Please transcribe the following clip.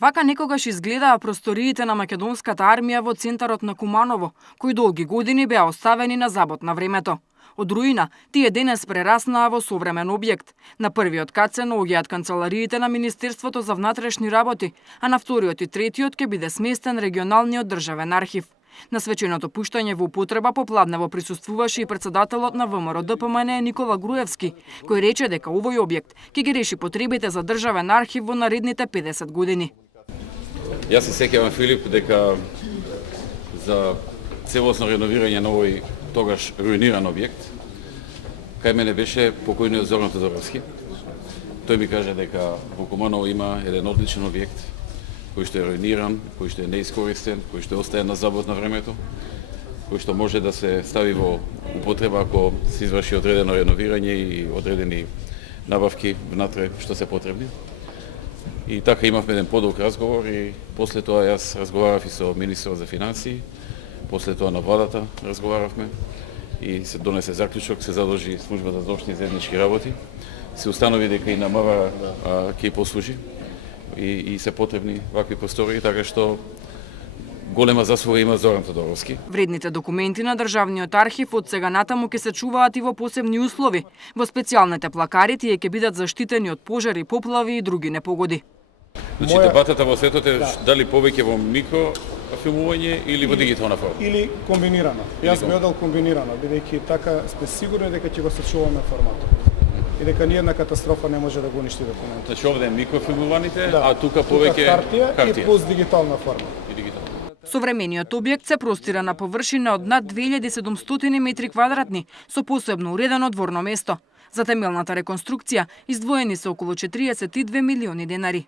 Вака некогаш изгледаа просториите на македонската армија во центарот на Куманово, кои долги години беа оставени на забот на времето. Од руина, тие денес прераснаа во современ објект. На првиот кат се наоѓаат канцелариите на Министерството за внатрешни работи, а на вториот и третиот ќе биде сместен регионалниот државен архив. На свеченото пуштање во употреба попладнево присуствуваше и председателот на ВМРО ДПМН Никола Груевски, кој рече дека овој објект ќе ги реши потребите за државен архив во наредните 50 години. Јас се сеќавам, Филип, дека за целосно реновирање на овој тогаш руиниран објект, кај мене беше покојниот Зоран Тодоровски. Тој ми кажа дека во Куманово има еден одличен објект, кој што е руиниран, кој што е неискористен, кој што остае на забот на времето, кој што може да се стави во употреба ако се изврши одредено реновирање и одредени набавки внатре што се потребни. И така имавме еден подолг разговор и после тоа јас разговарав и со министерот за финансии, после тоа на владата разговаравме и се донесе заклучок, се задолжи службата за општи заеднички работи, се установи дека и на МВР ќе послужи и се потребни вакви простори, така што голема заслуга има Зоран Тодоровски. Вредните документи на Државниот архив од сега натаму ќе се чуваат и во посебни услови. Во специјалните плакари тие ќе бидат заштитени од пожари, поплави и други непогоди. Значи дебатата во светот е дали повеќе во микрофилмување или во дигитална форма? Или комбинирано. Јас би одел комбинирано, бидејќи така сме сигурни дека ќе го сочуваме форматот. И дека ниедна катастрофа не може да го уништи документот. Значи овде микрофилмуваните, а тука повеќе хартија и плюс дигитална форма. Современиот објект се простира на површина од над 2700 метри квадратни со посебно уредено дворно место. За темелната реконструкција издвоени се околу 42 милиони денари.